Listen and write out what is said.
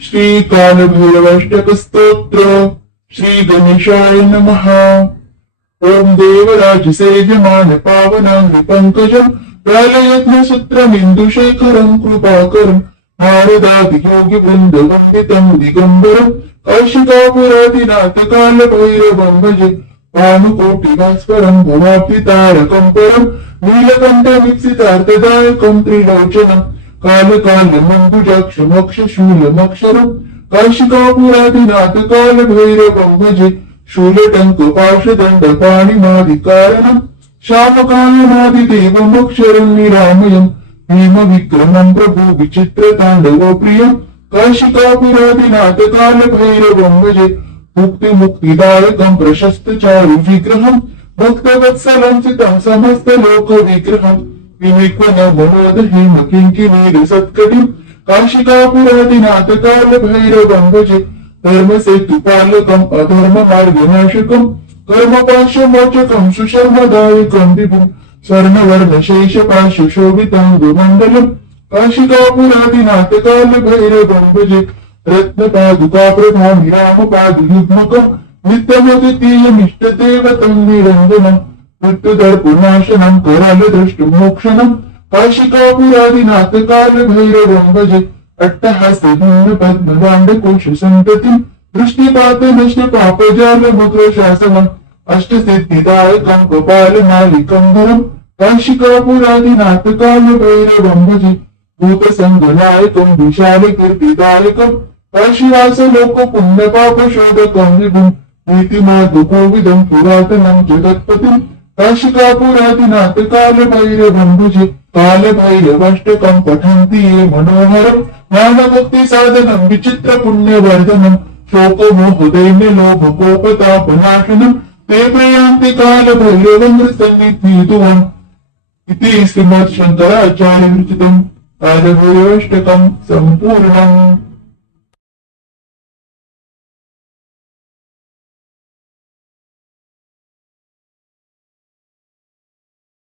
श्री कालभैरवाष्टक स्तोत्र। श्री गणेशाय नमः। ओम देवराज सेव्यमान पावनांग पंकजं प्रालयज्ञ सूत्रमिन्दुशेखरं कृपाकरं नारदादि योगी वृंद वन्दितं दिगंबरं कौशिकापुरादिनाथ कालभैरवं भजे भानुकोटिभास्करं भवाब्धितारकं परं नीलकण्ठमीप्सितार्थदायकं त्रिलोचनं कालकालमम्बुजाक्षमक्षशूलमक्षरं कौशिकापुरादिनाथ कालभैरवं भजे शूलटङ्क पाशदण्डपाणिमादिकारणं श्यामकालमादिदेवमक्षरं निरामयं भीमविक्रमं प्रभु विचित्रताण्डवप्रियं कौशिकापुरादिनाथ कालभैरवं भजे मुक्तिमुक्तिदायकं प्रशस्तचारु विग्रहं भक्तवत्सलं चितं समस्तलोकविग्रहं विनिक्वनमनोद हेम किङ्किणीरसत्कटिं कौशिकापुरादिनाथ कालभैरवं भजे धर्मसेतुपालकम् अधर्ममार्गनाशकम् कर्मपाशमोचकं सुशर्मदायकं विभुं स्वर्णवर्णशेषपाशशोभिताङ्गमण्डलम् कौशिकापुरादिनाथ कालभैरवं भजे रत्नपादुकाप्रभामि रामपादयुग्मकम् नित्यमद्वितीयमिष्टदेवतं निरञ्जनम् मृत्युदर्पनाशनम् करालद्रष्टुमोक्षणम् कौशिकापुरादिनाथ कालभैरवं भजे अट्टहास्यहीन पद्मदाण्डकोशसन्ततिम् दृष्टिपातनष्टपापजालमुद्रशासनम् अष्टसिद्धिदायकं कपालमालिकं धरम् कौशिकापुरादिनाथ कालभैरवं भजे भूतसङ्गनायकं विशालकीर्तिदायकं काशीवासलोकपुण्यपापशोधकं विभुं नीतिमार्गकोविदं पुरातनं जगत्पतिं कौशिकापुरादिनाथ कालभैरवं भजे कालभैरवाष्टकं पठन्ति ये मनोहरं ज्ञानभक्तिसाधनं विचित्रपुण्यवर्धनं शोकमोहदैन्यलोभकोपतापनाशनं ते प्रयान्ति कालभैरवं सन्निधितुवम् इति श्रीमत् शङ्कराचार्य विरचितं कालभैरवाष्टकं सम्पूर्णम्।